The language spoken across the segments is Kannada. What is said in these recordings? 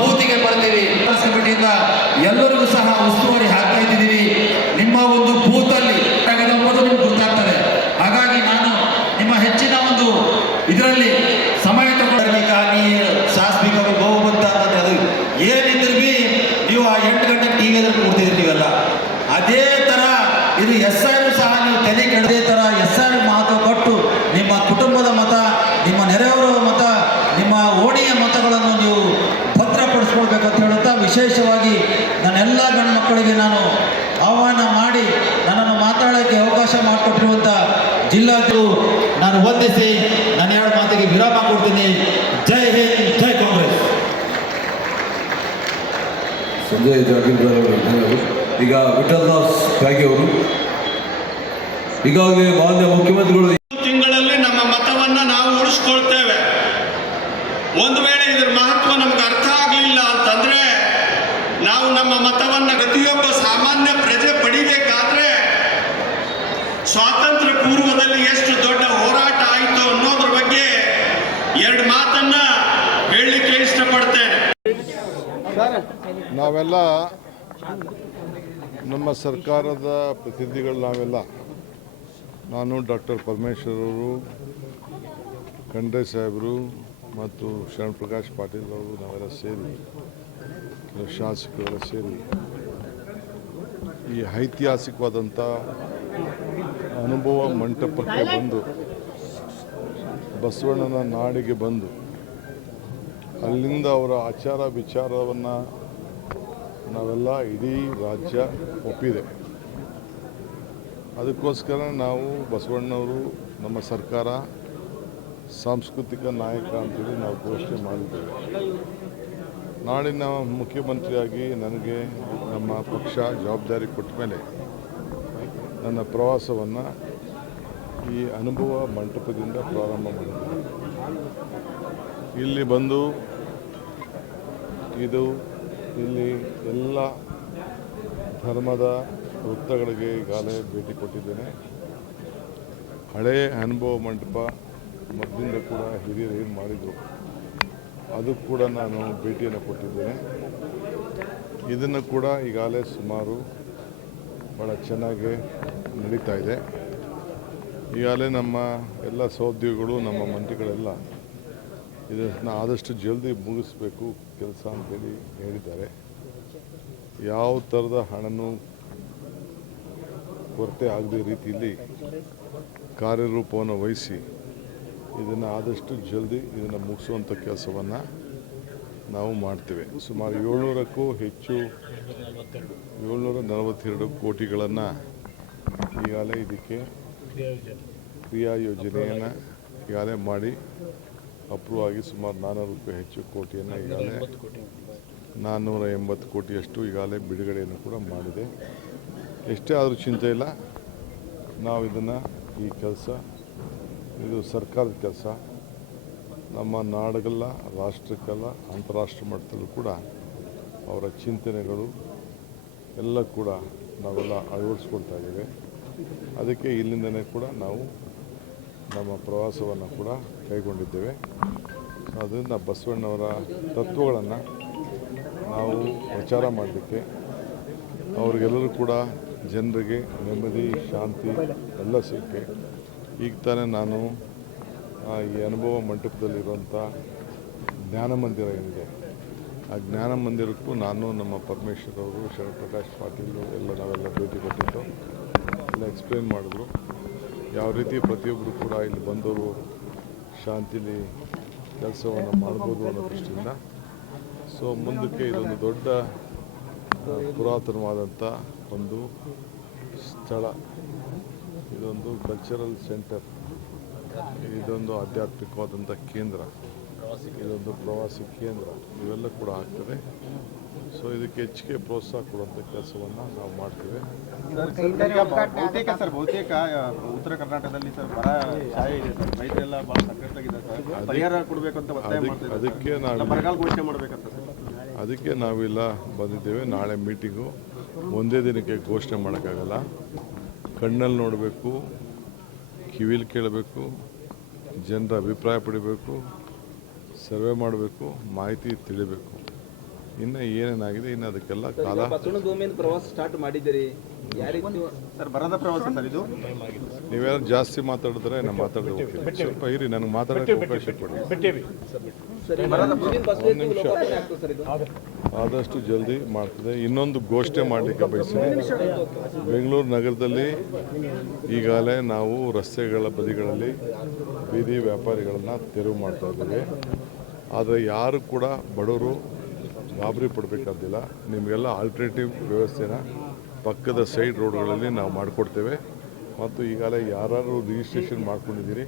ಬೂತಿಗೆ ಬರ್ತೀವಿ. ಕಮಿಟಿಯಿಂದ ಎಲ್ಲರಿಗೂ ಸಹ ಉಸ್ತುವಾರಿ ಹಾಕ್ತಾ ಇದ್ದೀವಿ. ನಿಮ್ಮ ಒಂದು ಬೂತಲ್ಲಿ ತೆಗೆದುಕೊಂಡು ನಿಮ್ಗೆ ಗೊತ್ತಾಗ್ತದೆ. ಹಾಗಾಗಿ ನಾನು ನಿಮ್ಮ ಹೆಚ್ಚಿನ ಒಂದು ಇದರಲ್ಲಿ ಸಮಯ ತಗೊಳ್ಬೇಕಾಗಿ ಶಾಸಕರು ಬಹುಮತ ಅಂತಂದ್ರೆ ಅದು ಏನಿದ್ರು ಬಿ ನೀವು ಆ 8 ಗಂಟೆ ಟಿವಿ ಎದುರು ಕೂಡ್ತಿದ್ರಿ ನೀವೆಲ್ಲ. ಅದೇ ತರ ಇದು SR ಸಹ ನೀವು ತಲೆ ಕೆಡದೇ ತರ SR ಮಾತು ಕೊಟ್ಟು ನಿಮ್ಮ ಕುಟುಂಬದ ಮತ, ನಿಮ್ಮ ನೆರೆಯವರ ಮತ, ನಿಮ್ಮ ಓಣಿಯ ಮತಗಳನ್ನು ನೀವು ಭದ್ರಪಡಿಸ್ಕೊಳ್ಬೇಕಂತ ಹೇಳುತ್ತಾ ವಿಶೇಷವಾಗಿ ನನ್ನೆಲ್ಲ ಗಂಡು ಮಕ್ಕಳಿಗೆ ನಾನು ಆಹ್ವಾನ ಮಾಡಿ ನನ್ನನ್ನು ಮಾತಾಡೋಕ್ಕೆ ಅವಕಾಶ ಮಾಡಿಕೊಟ್ಟಿರುವಂಥ ಜಿಲ್ಲಾಧಿಕಾರಿ ನಾನು ವಂದಿಸಿ ನನ್ನ 2 ಮಾತಿಗೆ ವಿರಾಮ ಕೊಡ್ತೀನಿ. ಜೈ ಹಿಂದ್, ಜೈ ಕಾಂಗ್ರೆಸ್. ಸಂಜಯ್ ಜಾಗೀರ್ ಅವರು ಈಗ ವಿಠಲ್ ದಾಸ್ ತ್ಯಾಗಿ ಅವರು ಈಗಾಗಲೇ ಮಾನ್ಯ ಮುಖ್ಯಮಂತ್ರಿಗಳು ತಿಂಗಳಲ್ಲಿ ನಮ್ಮ ಮತವನ್ನು ನಾವು ಉಳಿಸ್ಕೊಳ್ತೇವೆ. ಒಂದು ವೇಳೆ ಇದರ ಮಹತ್ವ ನಮ್ಗೆ ಅರ್ಥ ಆಗಲಿಲ್ಲ ಅಂತಂದ್ರೆ ನಾವು ನಮ್ಮ ಮತವನ್ನು ಪ್ರತಿಯೊಬ್ಬ ಸಾಮಾನ್ಯ ಪ್ರಜೆ ಪಡಿಬೇಕಾದ್ರೆ ಸ್ವಾತಂತ್ರ್ಯ ಪೂರ್ವದಲ್ಲಿ ಎಷ್ಟು ದೊಡ್ಡ ಹೋರಾಟ ಆಯಿತು ಅನ್ನೋದ್ರ ಬಗ್ಗೆ 2 ಮಾತನ್ನ ಹೇಳಲಿಕ್ಕೆ ಇಷ್ಟಪಡ್ತೇನೆ. ನಾವೆಲ್ಲ ನಮ್ಮ ಸರ್ಕಾರದ ಪ್ರತಿನಿಧಿಗಳು ನಾವೆಲ್ಲ, ನಾನು ಡಾಕ್ಟರ್ ಪರಮೇಶ್ವರ್ ಅವರು, ಖಂಡ್ರೆ ಸಾಹೇಬರು ಮತ್ತು ಶರಣ್ ಪ್ರಕಾಶ್ ಪಾಟೀಲ್ ಅವರು ನಾವೆಲ್ಲ ಸೇರಿ, ಕೆಲವು ಶಾಸಕರೆಲ್ಲ ಸೇರಿ ಈ ಐತಿಹಾಸಿಕವಾದಂಥ ಅನುಭವ ಮಂಟಪಕ್ಕೆ ಬಂದು ಬಸವಣ್ಣನ ನಾಡಿಗೆ ಬಂದು ಅಲ್ಲಿಂದ ಅವರ ಆಚಾರ ವಿಚಾರವನ್ನು ನಾವೆಲ್ಲ ಇಡೀ ರಾಜ್ಯ ಒಪ್ಪಿದೆ. ಅದಕ್ಕೋಸ್ಕರ ನಾವು ಬಸವಣ್ಣವರು ನಮ್ಮ ಸರ್ಕಾರ ಸಾಂಸ್ಕೃತಿಕ ನಾಯಕ ಅಂತೇಳಿ ನಾವು ಘೋಷಣೆ ಮಾಡಿದ್ದೇವೆ. ನಾಳಿನ ಮುಖ್ಯಮಂತ್ರಿಯಾಗಿ ನನಗೆ ನಮ್ಮ ಪಕ್ಷ ಜವಾಬ್ದಾರಿ ಕೊಟ್ಟ ಮೇಲೆ ನನ್ನ ಪ್ರವಾಸವನ್ನು ಈ ಅನುಭವ ಮಂಟಪದಿಂದ ಪ್ರಾರಂಭ ಮಾಡಿದ್ದೇವೆ. ಇಲ್ಲಿ ಬಂದು ಇಲ್ಲಿ ಎಲ್ಲ ಧರ್ಮದ ವೃತ್ತಗಳಿಗೆ ಈಗಾಗಲೇ ಭೇಟಿ ಕೊಟ್ಟಿದ್ದೇನೆ. ಹಳೆಯ ಅನುಭವ ಮಂಟಪ ಮೊದಲಿಂದ ಕೂಡ ಹಿರಿಯರು ಏನು ಮಾಡಿದರು ಅದು ಕೂಡ ನಾನು ಭೇಟಿಯನ್ನು ಕೊಟ್ಟಿದ್ದೇನೆ. ಇದನ್ನು ಕೂಡ ಈಗಾಗಲೇ ಸುಮಾರು ಭಾಳ ಚೆನ್ನಾಗಿ ನಡೀತಾ ಇದೆ. ಈಗಾಗಲೇ ನಮ್ಮ ಎಲ್ಲ ಸಹೋದ್ಯೋಗಿಗಳು, ನಮ್ಮ ಮಂತ್ರಿಗಳೆಲ್ಲ ಇದನ್ನು ಆದಷ್ಟು ಜಲ್ದಿ ಮುಗಿಸ್ಬೇಕು ಕೆಲಸ ಅಂತೇಳಿ ಹೇಳಿದ್ದಾರೆ. ಯಾವ ಥರದ ಹಣನೂ ಕೊರತೆ ಆಗದ ರೀತಿಯಲ್ಲಿ ಕಾರ್ಯರೂಪವನ್ನು ವಹಿಸಿ ಇದನ್ನು ಆದಷ್ಟು ಜಲ್ದಿ ಇದನ್ನು ಮುಗಿಸುವಂಥ ಕೆಲಸವನ್ನು ನಾವು ಮಾಡ್ತೇವೆ. ಸುಮಾರು 700ಕ್ಕೂ ಹೆಚ್ಚು 742 ಕೋಟಿಗಳನ್ನು ಈಗಾಗಲೇ ಇದಕ್ಕೆ ಕ್ರಿಯಾ ಯೋಜನೆಯನ್ನು ಈಗಾಗಲೇ ಮಾಡಿ ಅಪ್ರೂವ್ ಆಗಿ ಸುಮಾರು 400ಕ್ಕೂ ಹೆಚ್ಚು ಕೋಟಿಯನ್ನು ಈಗಾಗಲೇ 480 ಕೋಟಿಯಷ್ಟು ಈಗಾಗಲೇ ಬಿಡುಗಡೆಯನ್ನು ಕೂಡ ಮಾಡಿದೆ. ಎಷ್ಟೇ ಆದರೂ ಚಿಂತೆ ಇಲ್ಲ, ನಾವು ಇದನ್ನು ಈ ಕೆಲಸ ಇದು ಸರ್ಕಾರದ ಕೆಲಸ. ನಮ್ಮ ನಾಡಿಗಲ್ಲ, ರಾಷ್ಟ್ರಕ್ಕಲ್ಲ, ಅಂತಾರಾಷ್ಟ್ರೀಯ ಮಟ್ಟದಲ್ಲೂ ಕೂಡ ಅವರ ಚಿಂತನೆಗಳು ಎಲ್ಲ ಕೂಡ ನಾವೆಲ್ಲ ಅಳವಡಿಸ್ಕೊಳ್ತಾ ಇದ್ದೇವೆ. ಅದಕ್ಕೆ ಇಲ್ಲಿಂದನೇ ಕೂಡ ನಾವು ನಮ್ಮ ಪ್ರವಾಸವನ್ನು ಕೂಡ ಕೈಗೊಂಡಿದ್ದೇವೆ. ಅದರಿಂದ ಬಸವಣ್ಣವರ ತತ್ವಗಳನ್ನು ನಾವು ಪ್ರಚಾರ ಮಾಡಲಿಕ್ಕೆ, ಅವ್ರಿಗೆಲ್ಲರೂ ಕೂಡ ಜನರಿಗೆ ನೆಮ್ಮದಿ, ಶಾಂತಿ ಎಲ್ಲ ಸಿಕ್ಕೆ ಈಗ ತಾನೇ ನಾನು ಈ ಅನುಭವ ಮಂಟಪದಲ್ಲಿರುವಂಥ ಜ್ಞಾನ ಮಂದಿರ ಏನಿದೆ ಆ ಜ್ಞಾನ ಮಂದಿರಕ್ಕೂ ನಾನು ನಮ್ಮ ಪರಮೇಶ್ವರ್ ಅವರು, ಶರಣ್ ಪ್ರಕಾಶ್ ಪಾಟೀಲ್ ಎಲ್ಲ ನಾವೆಲ್ಲ ಭೇಟಿ ಕೊಟ್ಟಿದ್ದು ಎಲ್ಲ ಎಕ್ಸ್ಪ್ಲೇನ್ ಮಾಡಿದ್ರು. ಯಾವ ರೀತಿ ಪ್ರತಿಯೊಬ್ಬರು ಕೂಡ ಇಲ್ಲಿ ಬಂದವರು ಶಾಂತಿಲಿ ಕೆಲಸವನ್ನು ಮಾಡ್ಬೋದು ಅನ್ನೋ ದೃಷ್ಟಿಯಿಂದ. ಸೊ ಮುಂದಕ್ಕೆ ಇದೊಂದು ದೊಡ್ಡ ಪುರಾತನವಾದಂಥ ಒಂದು ಸ್ಥಳ, ಇದೊಂದು ಕಲ್ಚರಲ್ ಸೆಂಟರ್, ಇದೊಂದು ಆಧ್ಯಾತ್ಮಿಕವಾದಂಥ ಕೇಂದ್ರ, ಇದೊಂದು ಪ್ರವಾಸಿ ಕೇಂದ್ರ, ಇವೆಲ್ಲ ಕೂಡ ಆಗ್ತದೆ. ಸೊ ಇದಕ್ಕೆ ಹೆಚ್ಚಿಗೆ ಪ್ರೋತ್ಸಾಹ ಕೊಡುವಂಥ ಕೆಲಸವನ್ನು ನಾವು ಮಾಡ್ತೇವೆ. ಬಹುತೇಕ ಉತ್ತರ ಕರ್ನಾಟಕದಲ್ಲಿ ಸರ್ ಬರ ಛಾಯೆ ಇದೆ ಸರ್, ರೈತರೆಲ್ಲ ಭಾಳ ಸಂಕಷ್ಟದಾಗಿದೆ ಸರ್, ಪರಿಹಾರ ಕೊಡಬೇಕು ಅಂತ ಒತ್ತಾಯ ಮಾಡ್ತಿದ್ದಾರೆ. ಅದಕ್ಕೆ ನಾವು ಬರಗಾಲ ಘೋಷಣೆ ಮಾಡಬೇಕಂತ ಸರ್. ಅದಕ್ಕೆ ನಾವೆಲ್ಲ ಬಂದಿದ್ದೇವೆ. ನಾಳೆ ಮೀಟಿಂಗು ಒಂದೇ ದಿನಕ್ಕೆ ಘೋಷಣೆ ಮಾಡೋಕ್ಕಾಗಲ್ಲ. ಕಣ್ಣಲ್ಲಿ ನೋಡಬೇಕು, ಕಿವಿಲಿ ಕೇಳಬೇಕು, ಜನರ ಅಭಿಪ್ರಾಯ ಪಡಿಬೇಕು, ಸರ್ವೆ ಮಾಡಬೇಕು, ಮಾಹಿತಿ ತಿಳಿಬೇಕು. ಇನ್ನು ಏನೇನಾಗಿದೆ ಇನ್ನು ಅದಕ್ಕೆಲ್ಲ ಕಾಲ ಬಸವನ ಭೂಮಿಯಿಂದ ಪ್ರವಾಸ ಸ್ಟಾರ್ಟ್ ಮಾಡಿದ್ದೀರಿ ಸರ್ ಬರದ ಪ್ರವಾಸ ಸರ್ ಇದು. ನೀವೇನಾದ್ರು ಜಾಸ್ತಿ ಮಾತಾಡಿದ್ರೆ ನಾನು ಮಾತಾಡೋದು ಹೋಗ್ತೀನಿ. ಸ್ವಲ್ಪ ಇರಿ, ನನಗೆ ಮಾತಾಡೋಕ್ಕೆ ಅವಕಾಶ ಕೊಡಿ. ಒಂದು ನಿಮಿಷ, ಆದಷ್ಟು ಜಲ್ದಿ ಮಾಡ್ತದೆ. ಇನ್ನೊಂದು ಘೋಷಣೆ ಮಾಡಲಿಕ್ಕೆ ಬಯಸ್ತೀನಿ. ಬೆಂಗಳೂರು ನಗರದಲ್ಲಿ ಈಗಾಗಲೇ ನಾವು ರಸ್ತೆಗಳ ಬದಿಗಳಲ್ಲಿ ಬೀದಿ ವ್ಯಾಪಾರಿಗಳನ್ನು ತೆರವು ಮಾಡ್ತಾ ಇದ್ದೀವಿ. ಆದರೆ ಯಾರು ಕೂಡ ಬಡವರು ಗಾಬರಿ ಪಡಬೇಕಾದಿಲ್ಲ. ನಿಮಗೆಲ್ಲ ಆಲ್ಟರ್ನೇಟಿವ್ ವ್ಯವಸ್ಥೆನ ಪಕ್ಕದ ಸೈಡ್ ರೋಡ್ಗಳಲ್ಲಿ ನಾವು ಮಾಡಿಕೊಡ್ತೇವೆ. ಮತ್ತು ಈಗಾಗಲೇ ಯಾರು ರಿಜಿಸ್ಟ್ರೇಷನ್ ಮಾಡ್ಕೊಂಡಿದ್ದೀರಿ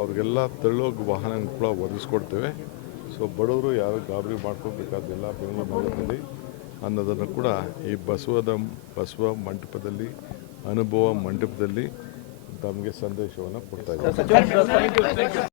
ಅವ್ರಿಗೆಲ್ಲ ತಳ್ಳೋಗಿ ವಾಹನ ಕೂಡ ಒದಗಿಸ್ಕೊಡ್ತೇವೆ. ಸೊ ಬಡವರು ಯಾರು ಗಾಬರಿ ಮಾಡ್ಕೋಬೇಕಾದಿಲ್ಲ ಬೆಂಗಳೂರು ನಗರದಲ್ಲಿ ಅನ್ನೋದನ್ನು ಕೂಡ ಈ ಬಸವ ಮಂಟಪದಲ್ಲಿ ಅನುಭವ ಮಂಟಪದಲ್ಲಿ ತಮಗೆ ಸಂದೇಶವನ್ನು ಕೊಡ್ತಾ ಇದ್ದಾರೆ.